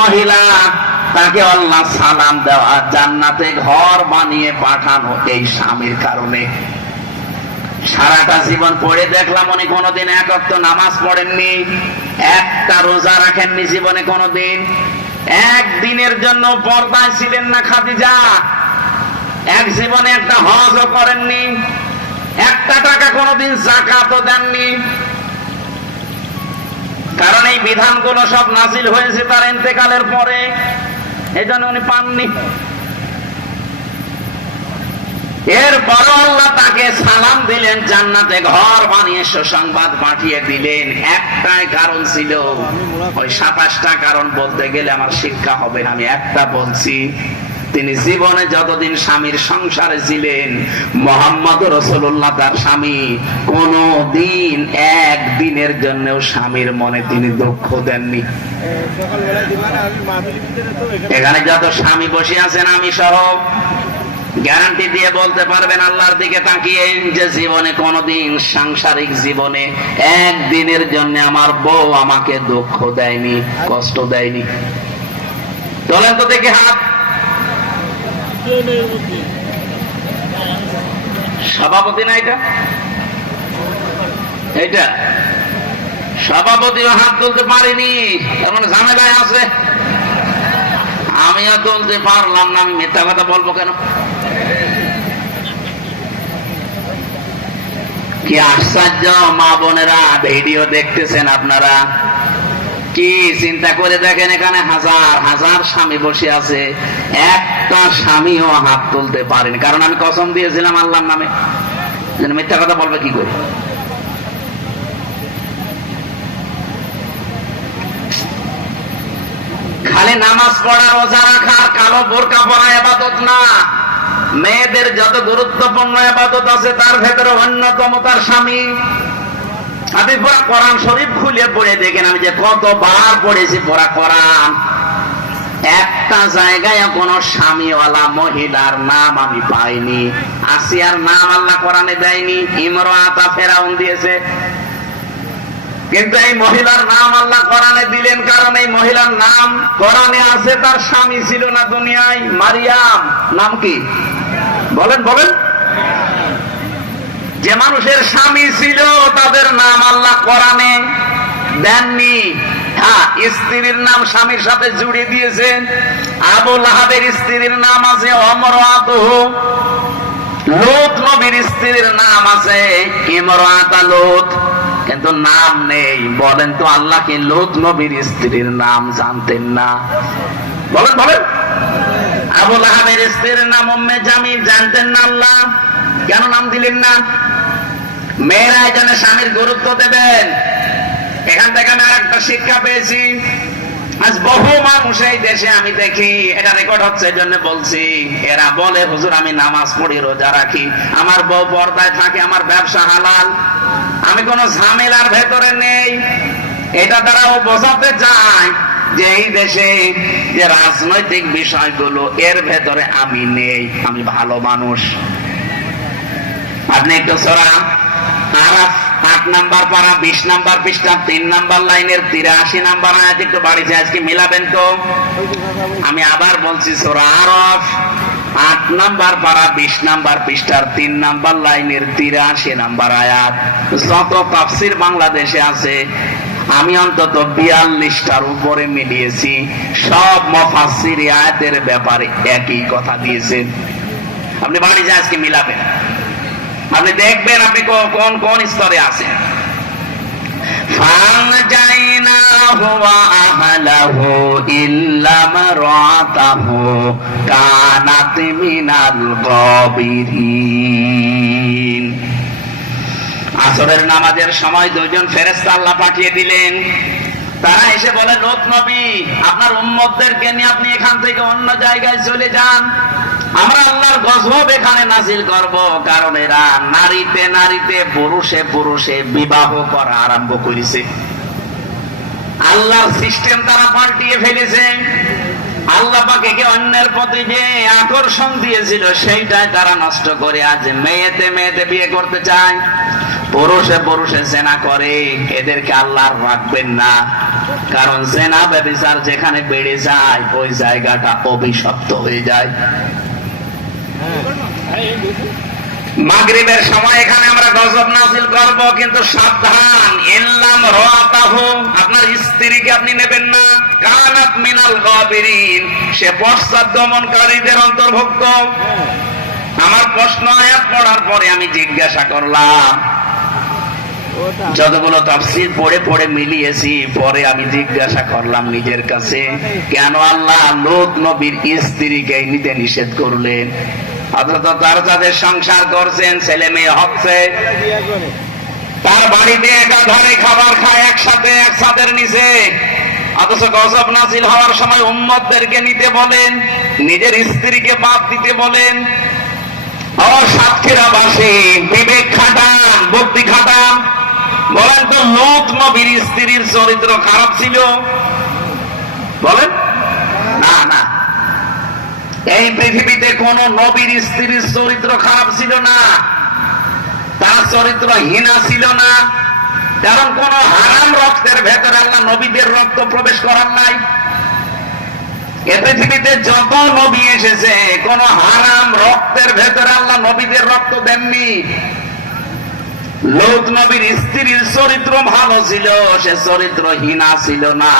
মহিলা তাকে আল্লাহ সালাম দেওয়া, জান্নাতে ঘর বানিয়ে পাঠানো এই স্বামীর কারণে। সারাটা জীবন পড়ে দেখলাম উনি কোনোদিন এক ওয়াক্ত নামাজ পড়েননি, একটা রোজা রাখেননি জীবনে কোনোদিন, একদিনের জন্য পর্দায় ছিলেন না খাদিজা, এক জীবনে একটা হজও করেননি, একটা টাকা কোনোদিন যাকাতও দেননি। কারণ এই বিধানগুলো সব নাজিল হয়েছে তার ইন্তেকালের পরে, এই জন্য উনি পাননি। এরপর আল্লাহ তাকে সালাম দিলেন, জান্নাতে ঘর বানিয়ে সুসংবাদ পাঠিয়ে দিলেন। একটাই কারণ ছিল, ওই 27টা কারণ বলতে গেলে আমার শিক্ষা হবে না, আমি একটা বলছি। তিনি জীবনে যতদিন স্বামীর সংসারে ছিলেন, মুহাম্মদ রাসূলুল্লাহ তার স্বামী, কোনো দিন একদিনের জন্যও স্বামীর মনে তিনি দুঃখ দেননি। এখানে যত স্বামী বসে আছেন আমি সহ গ্যারান্টি দিয়ে বলতে পারবেন আল্লাহর দিকে তাকিয়ে যে জীবনে কোনোদিন সাংসারিক জীবনে একদিনের জন্য আমার বউ আমাকে দুঃখ দেয়নি, কষ্ট দেয়নি। চলেন তো দেখে হাত। সভাপতি না এটা, এইটা সভাপতিও হাত তুলতে পারিনি, তার মানে ঝামেলায় আছে। আমিও তুলতে পারলাম না, আমি মিথ্যা কথা বলবো কেন? কি আশ্চর্য মা বোনেরা, ভিডিও দেখতেছেন আপনারা, কি চিন্তা করে দেখেন, এখানে হাজার হাজার স্বামী বসে আছে, একটা স্বামীও হাত তুলতে পারেনি। কারণ আমি কসম দিয়েছিলাম আল্লাহর নামে, মিথ্যা কথা বলবে কি করে? খালি নামাজ পড়া, রোজা রাখা, কালো বোরকা পরা ইবাদত না। মেয়েদের যত গুরুত্বপূর্ণ ইবাদত আছে তার ভেতরে অন্যতম তার স্বামী। আপনি পুরা কোরআন শরীফ খুলে পড়ে দেখেন, আমি যে কতবার পড়েছি পুরা কোরআন, একটা জায়গায় কোন স্বামীওয়ালা মহিলার নাম আমি পাইনি। আসিয়ার নাম আল্লাহ কোরআনে দেয়নি, ইমরাতা ফেরাউন দিয়েছে। কিন্তু এই মহিলার নাম আল্লাহ কোরআনে দিলেন, কারণ এই মহিলার নাম কোরআনে আছে, তার স্বামী ছিল না দুনিয়ায়। মারিয়াম নাম কি বলেন বলেন? যে মানুষের স্বামী ছিল তাদের নাম আল্লাহ কোরআনে দেননি। হ্যাঁ, স্ত্রীর নাম স্বামীর সাথে জুড়ে দিয়েছেন। আবু লাহাবের স্ত্রীর নাম আছে ইমরাতুহু, লূত নবীর স্ত্রীর নাম আছে ইমরাতা লূত, কিন্তু নাম নেই। বলেন তো আল্লাহ কি লূত নবীর স্ত্রীর নাম জানতেন না? বলেন বলেন। আবু লাহাবের স্ত্রীর নাম উম্মে জামিল, জানতেন না আল্লাহ? কেন নাম দিলেন না? মেয়েরা এখানে স্বামীর গুরুত্ব দেবেন। এখান থেকে আমি আরেকটা শিক্ষা পেয়েছি। আজ বহু মানুষ এই দেশে আমি দেখি, এটা রেকর্ড হচ্ছে এই জন্য বলছি, এরা বলে হুজুর আমি নামাজ পড়ি, রোজা রাখি, আমার বউ পর্দায় থাকে, আমার ব্যবসা হালাল, আমি কোন ঝামেলার ভেতরে নেই। এটা দ্বারা ও বোঝাতে চায় যে এই দেশে যে রাজনৈতিক বিষয়গুলো এর ভেতরে আমি নেই, আমি ভালো মানুষ। আপনি একটু সূরা আরাফ 8 নাম্বার পারা 20 নাম্বার পৃষ্ঠা 3 নাম্বার লাইনের 83 নাম্বার আয়াত একটু বাড়িতে আজকে মিলাবেন তো। আমি আবার বলছি, সূরা আরাফ 8 নাম্বার পারা 20 নাম্বার পৃষ্ঠার 3 নাম্বার লাইনের 83 নাম্বার আয়াত। যত তাফসীর বাংলাদেশে আছে আমি অন্তত 42টার উপরে মিলিয়েছি, সব মুফাসসির আয়াতের ব্যাপারে একই কথা দিয়েছেন। আপনি বাড়িতে আজকে মিলাবেন, আপনি দেখবেন আপনি কোন কোন স্তরে আছেন। ফানজাইনাহু ওয়া আহলাহু ইল্লা মারাতাহু কানাত মিনাল গাবিরিন। আসরের নামাজের সময় দুইজন ফেরেশতা আল্লাহ পাঠিয়ে দিলেন। তারা এসে বলে, লূত নবী আপনার উম্মতদেরকে নিয়ে আপনি এখান থেকে অন্য জায়গায় চলে যান, আমরা আল্লাহর গজব এখানে নাজিল করব, কারণ এরা নারীতে নারীতে পুরুষে পুরুষে বিবাহ করা আরম্ভ করেছে। আল্লাহর সিস্টেম তারা পাল্টিয়ে ফেলেছে। আল্লাহ পাকে অন্যের প্রতি যে আকর্ষণ দিয়েছিল সেইটাই তারা নষ্ট করে আজ মেয়েতে মেয়েতে বিয়ে করতে চায়, পুরুষে পুরুষে জেনা করে, এদেরকে আল্লাহ রাখবেন না, কারণ জেনা ব্যভিচার যেখানে বেড়ে যায় ওই জায়গাটা অভিশপ্ত হয়ে যায়। মাগরিবের সময় এখানে আমরা গজব নাযিল করব, কিন্তু সাবধান, ইল্লাম রাতাহু, আপনার স্ত্রীকে আপনি নেবেন না, কানাত মিনাল গাবিরিন, সে পশ্চাৎগমনকারীদের অন্তর্ভুক্ত। আমার প্রশ্ন আয়াত পড়ার পরে আমি জিজ্ঞাসা করলাম, যতগুলো তাফসীর পড়ে পড়ে মিলিয়েছি, পরে আমি জিজ্ঞাসা করলাম নিজের কাছে, কেন আল্লাহ লূত নবীর স্ত্রীকে নিতে নিষেধ করলেন? অথচ তার যাদের সংসার করছেন, ছেলে মেয়ে হচ্ছে, তার বাড়িতে একাধারে খাবার খায় একসাথে, এক ছাদের নিচে, অথচ গজব নাযিল হওয়ার সময় উম্মতদেরকে নিতে বলেন, নিজের স্ত্রীকে বাদ দিতে বলেন। সাতক্ষীরাবাসী বিবেক খাটান, বুদ্ধি খাটান, বলেন তো লূত নবীর স্ত্রীর চরিত্র খারাপ ছিল? বলেন না। না, এই পৃথিবীতে কোন নবীর স্ত্রীর চরিত্র খারাপ ছিল না, তার চরিত্র হীনা ছিল না, কারণ কোন হারাম রক্তের ভেতরে আল্লাহ নবীদের রক্ত প্রবেশ করার নাই। এ পৃথিবীতে যত নবী এসেছে, কোন হারাম রক্তের ভেতরে আল্লাহ নবীদের রক্ত দেননি। লূত নবীর স্ত্রীর চরিত্র ভালো ছিল, সে চরিত্র হীনা ছিল না,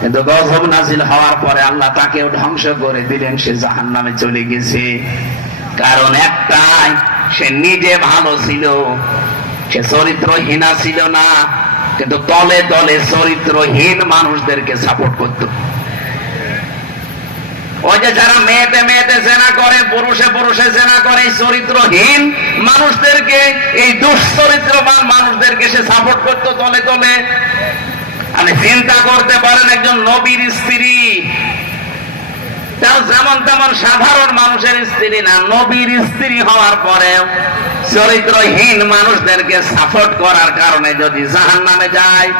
কিন্তু গজব নাযিল হওয়ার পরে আল্লাহ তাকেও ধ্বংস করে দিলেন, সে জাহান্নামে চলে গেছে। কারণ একটাই, সে নিজে ভালো ছিল, সে চরিত্রহীনা ছিল না, কিন্তু তলে তলে চরিত্রহীন মানুষদেরকে সাপোর্ট করত। ওই যে যারা মেয়েতে মেয়েতে জেনা করে, পুরুষে পুরুষে জেনা করে, চরিত্রহীন মানুষদেরকে, এই দুশ্চরিত্রবান মানুষদেরকে সে সাপোর্ট করত তলে তলে। আপনি চিন্তা করতে পারেন, একজন নবীর স্ত্রী, তাও যেমন তেমন সাধারণ মানুষের স্ত্রী না, নবীর স্ত্রী হওয়ার পরেও চরিত্রহীন মানুষদেরকে সাপোর্ট করার কারণে যদি জাহান্নামে যায়,